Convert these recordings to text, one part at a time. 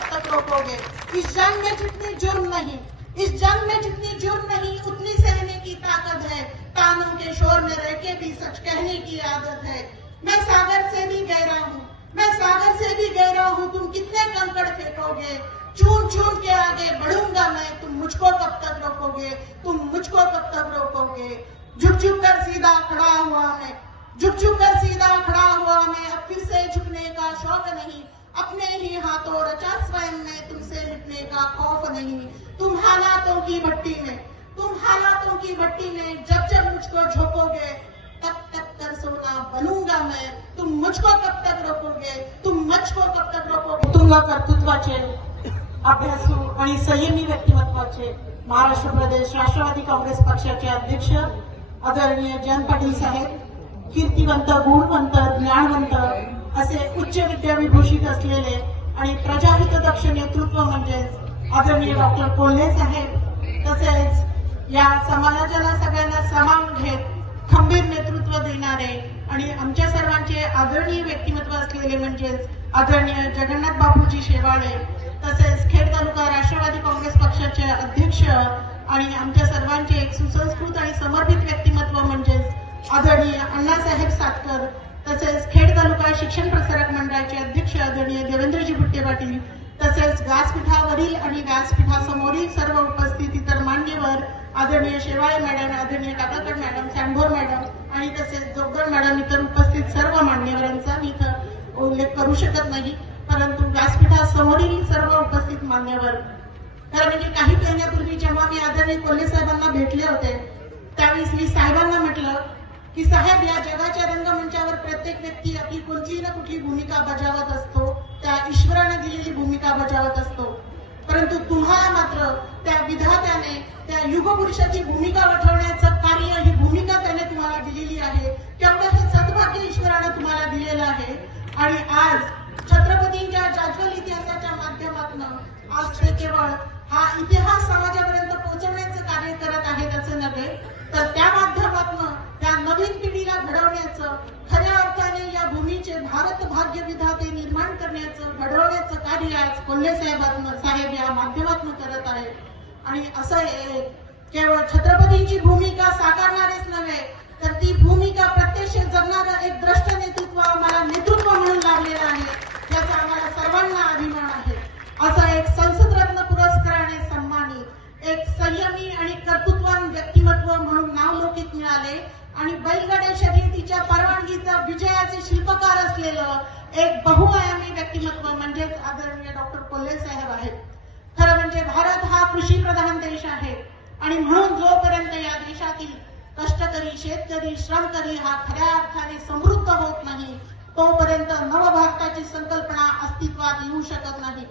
कब तक रोकोगे इस जंग में जितनी जुर्म नहीं, इस जंग में जितनी जुर्म नहीं, उतनी सहने की ताकत है। कानों के शोर में रह के भी सच कहने की आदत है। मैं सागर से भी गहरा हूँ। मैं सागर से भी गहरा हूँ। तुम कितने कंकड़ फेंकोगे? चून चून के आगे बढ़ूँगा मैं। तुम मुझको कब तक रोकोगे? तुम मुझको कब तक रोकोगे? झुक झुक कर सीधा खड़ा हुआ मैं। झुक झुक कर सीधा खड़ा हुआ मैं। अब फिर से झुकने का शौक नहीं। अपने ही हाथों रचा मिटने का खौफ नहीं। तुम हालातों की भट्टी में, तुम हालातों की भट्टी में जब जब मुझको झोंकोगे, तब तक कर सोना बनूँगा मैं। तुम मुझको कब तक रोकोगे, तुम मुझको कब तक रोकोगे। तुंग कर्तृत्वाचे अभ्यासू आणि संयमी व्यक्तिमत्वाचे महाराष्ट्र प्रदेश राष्ट्रवादी काँग्रेस पक्षाचे अध्यक्ष, आदरणीय जयंत पाटील साहेब, कीर्तिवंत, गुणवंत, ज्ञानवंत असे उच्च विद्याविभूषित असलेले आणि प्रजाहित दक्ष नेतृत्व म्हणजेच आदरणीय डॉक्टर कोल्हे साहेब तसेच या समाजाला सगळ्यांना समान घेत खंबीर नेतृत्व देणारे आणि आमच्या सर्वांचे आदरणीय व्यक्तिमत्व असलेले म्हणजेच आदरणीय जगन्नाथ बापूजी शेवाळे तसेच खेड तालुका राष्ट्रवादी काँग्रेस पक्षाचे अध्यक्ष आणि आमच्या सर्वांचे एक सुसंस्कृत आणि समर्पित व्यक्तिमत्व म्हणजेच आदरणीय अण्णासाहेब सातकर तसेच खेड तालुका शिक्षण प्रसारक मंडळाचे अध्यक्ष आदरणीय देवेंद्रजी भुट्टे पाटील तसेच व्यासपीठावरील आणि व्यासपीठासमोरील सर्व उपस्थित इतर मान्यवर आदरणीय शेवाळे मॅडम आदरणीय टाकाकर मॅडम सांडभोर मॅडम आणि तसेच जोगदर मॅडम इतर उपस्थित सर्व मान्यवरांचा मी इथं उल्लेख करू शकत नाही परंतु व्यासपीठासमोरील सर्व उपस्थित मान्यवर. खरं म्हणजे काही महिन्यापूर्वी जेव्हा मी आदरणीय कोल्हे साहेबांना भेटले होते त्यावेळेस मी साहेबांना की साहेब या जगाच्या रंगमंचावर प्रत्येक व्यक्ती आपली कोणतीही ना कुठली भूमिका बजावत असतो त्या ईश्वराने दिलेली भूमिका बजावत असतो. परंतु तुम्हाला मात्र त्या विधात्याने त्या युगपुरुषाची भूमिका वठवण्याचं कार्य ही भूमिका त्याने तुम्हाला दिलेली आहे. तेवढं हे सद्भाग्य ईश्वरानं तुम्हाला दिलेलं आहे. आणि आज छत्रपतींच्या जाज्वल इतिहासाच्या माध्यमातून आज ते केवळ हा इतिहास समाजात पोहोचवण्याचं कार्य करत आहेत असं नव्हे तर त्या माध्यमातून त्या नवीन पिढीला करण्याचं खऱ्या अर्थाने या भूमीचे भारत भाग्य विधाते निर्माण करण्याचं घडवण्याचं कार्य आज कोल्हे साहेबांना साहेब या माध्यमातून करत आहेत आणि असं हे केवळ छत्रपतींची भूमिका साकारणारेच नव्हे तर ती भूमिका प्रत्यक्ष जगणारं एक द्रष्ट नेतृत्व आम्हाला नेतृत्व म्हणून लाभलेलं आहे. त्याचा एक बहुआयामी व्यक्तिमत्व म्हणजेच आदरणीय डॉक्टर कोल्हे साहेब आहेत. खरं म्हणजे भारत हा कृषी प्रधान देश आहे. आणि म्हणून जोपर्यंत या देशातील कष्टकरी शेतकरी श्रमकरी हा खऱ्या अर्थाने समृद्ध होत नाही तोपर्यंत नव भारताची संकल्पना अस्तित्वात येऊ शकत नाही.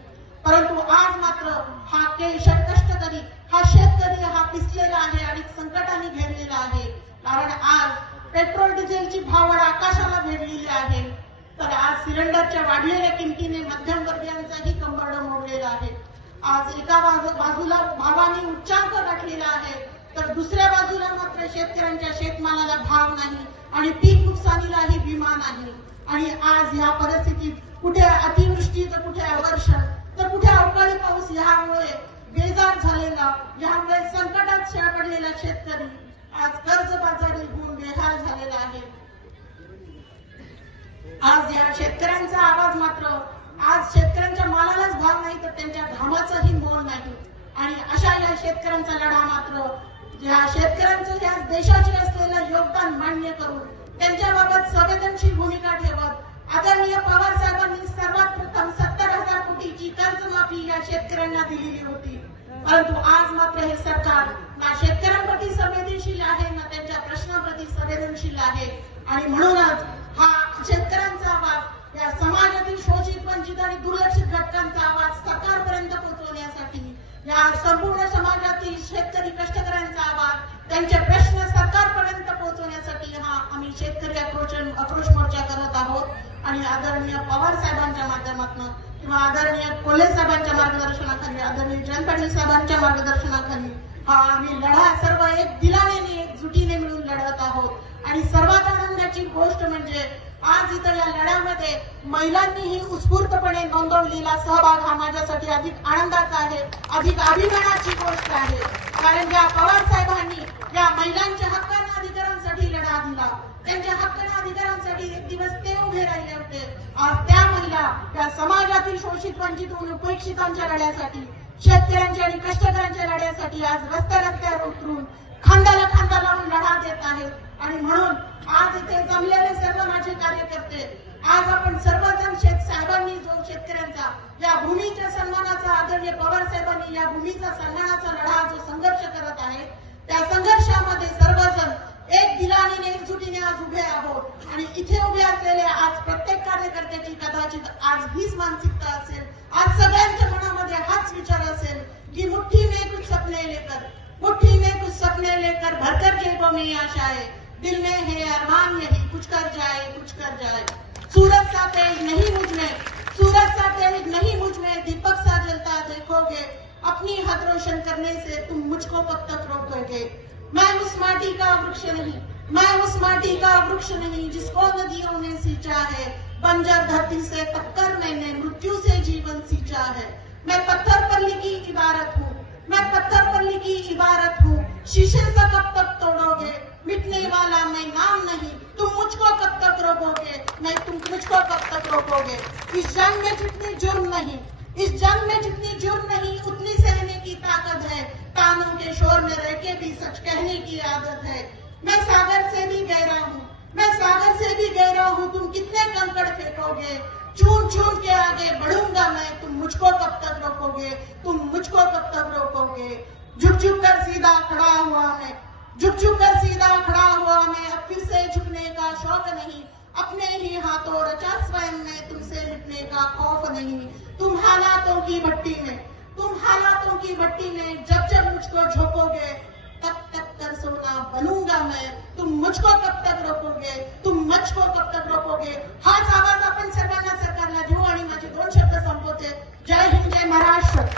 परंतु आज मात्र हा के कष्टकरी हा शेतकरी हा पिसलेला आहे आणि संकटाने घेरलेला आहे. कारण आज पेट्रोल डिझेलची भाव तर आज सिलेंडरच्या वाढलेल्या किमतीने मध्यमवर्गीयांचाही कंबरड मोडलेला आहे. आज एका बाजूला भावाने उच्चांक गाठलेला आहे तर दुसऱ्या बाजूला मात्र शेतकऱ्यांच्या शेतमालाला भाव नाही आणि पीक नुकसानीलाही विमा नाही. आणि आज या परिस्थितीत कुठे अतिवृष्टी तर कुठे अवर्षण तर कुठे अवकाळी पाऊस यामुळे बेजार झालेला यामुळे संकटात शेळपडलेला शेतकरी आज कर्ज आज या शेतकऱ्यांचा आवाज मात्र आज शेतकऱ्यांच्या मालालाच भाव नाही तर त्यांच्या घामाचाही मोल नाही. आणि अशा या शेतकऱ्यांचा लढा मात्र या शेतकऱ्यांचं या देशाचे असलेलं योगदान मान्य करून त्यांच्याबाबत संवेदनशील भूमिका ठेवत आदरणीय पवार साहेबांनी सर्वात प्रथम सत्तर हजार कोटीची कर्जमाफी या शेतकऱ्यांना दिलेली होती. परंतु आज मात्र हे सरकार ना शेतकऱ्यांप्रती संवेदनशील आहे ना त्यांच्या प्रश्नाप्रती संवेदनशील आहे. आणि म्हणूनच शेतकऱ्यांचा आवाज या समाजातील शोषित वंचित आणि दुर्लक्षित घटकांचा आवाज सरकारपर्यंत पोहोचवण्यासाठी या संपूर्ण समाजातील शेतकरी कष्टकऱ्यांचा आवाज त्यांचे प्रश्न सरकारपर्यंत पोहोचवण्यासाठी हा आम्ही शेतकरी आक्रोश आक्रोश मोर्चा करत आहोत. आणि आदरणीय पवार साहेबांच्या माध्यमातून किंवा आदरणीय कोल्हे साहेबांच्या मार्गदर्शनाखाली आदरणीय जयंत पाटील साहेबांच्या मार्गदर्शनाखाली हा आम्ही लढा सर्व एक दिलाने एकजुटीने मिळून लढत आहोत. आणि सर्वात आनंदाची गोष्ट म्हणजे आज इथं या लढ्यामध्ये महिलांनीही उत्स्फूर्तपणे नोंदवलेला सहभाग हा माझ्यासाठी अधिक आनंदाचा आहे अधिक अभिमानाची गोष्ट आहे. कारण या पवार साहेबांनी या महिलांच्या हक्कांना अधिकारांसाठी लढा दिला. त्यांच्या हक्कांना अधिकारांसाठी एक दिवस ते उभे राहिले होते. आज त्या महिला त्या समाजातील शोषित वंचित होऊन उपेक्षितांच्या लढ्यासाठी शेतकऱ्यांच्या आणि कष्टकऱ्यांच्या लढ्यासाठी आज रस्त्या रस्त्यावर उतरून खांद्याला खांदा लावून लढा देत आहेत आणि म्हणून आज इथे जमलेले सर्व माझे कार्यकर्ते आज आपण सर्वजण शेत साहेबांनी जो शेतकऱ्यांचा या भूमीच्या सन्मानाचा आदरणीय पवार साहेबांनी या भूमीचा सन्मानाचा लढा जो संघर्ष करत आहे त्या संघर्षामध्ये सर्वजण एक दिलाने एकजुटीने आज उभे आहोत. आणि इथे उभे असलेले आज प्रत्येक कार्यकर्त्याची कदाचित आज हीच मानसिकता असेल आज सगळ्यांच्या मनामध्ये हाच विचार असेल की मुठ्ठी मेघ सपने लेकर मुठ्ठी सपने लेकर भरकर जेबों में आशा है। दिल में है अरमान, यही कुछ कर जाए, कुछ कर जाए। सूरज सा तेज नहीं मुझमें, सूरज सा तेज नहीं मुझमें। दीपक सा जलता देखोगे, अपनी हद रोशन करने से तुम मुझको कब तक रोकोगे। मैं उस माटी का वृक्ष नहीं, मैं उस माटी का वृक्ष नहीं जिसको नदियों ने सींचा है। बंजर धरती से टक्कर मैंने मृत्यु से जीवन सींचा है। मैं पत्थर पर लिखी इबारत हूँ, मैं पत्थर पर लिखी इबारत हूँ। शीशे से कब तक तोड़ोगे, मिटने वाला मैं नाम नहीं, तुम मुझको कब तक रोकोगे मैं तुम मुझको कब तक रोकोगे इस जंग में जितनी जुर्म नहीं, इस जंग में जितनी जुर्म नहीं, उतनी सहने की ताकत है। कानों के शोर में रह के भी सच कहने की आदत है। मैं सागर से भी गहरा हूँ, मैं सागर से भी गहरा हूँ, तुम कितने कंकड़ फेंकोगे? चून चून के आगे बढ़ूँगा मैं, तुम मुझको कब तक रोकोगे, तुम मुझको कब तक रोकोगे। झुक झुक कर सीधा खड़ा हुआ मैं झुक झुक कर सीधा खड़ा हुआ मैं अब फिर से झुकने का शौक नहीं। अपने ही हाथों रचा स्वयं में तुमसे मिटने का खौफ नहीं। तुम हालातों की भट्टी में, तुम हालातों की भट्टी में जब जब मुझको झोंकोगे, तब तक कर सोना बनूँगा मैं। तुम मुझको कब तक रोकोगे, तुम मुझको कब तक रोकोगे। हाय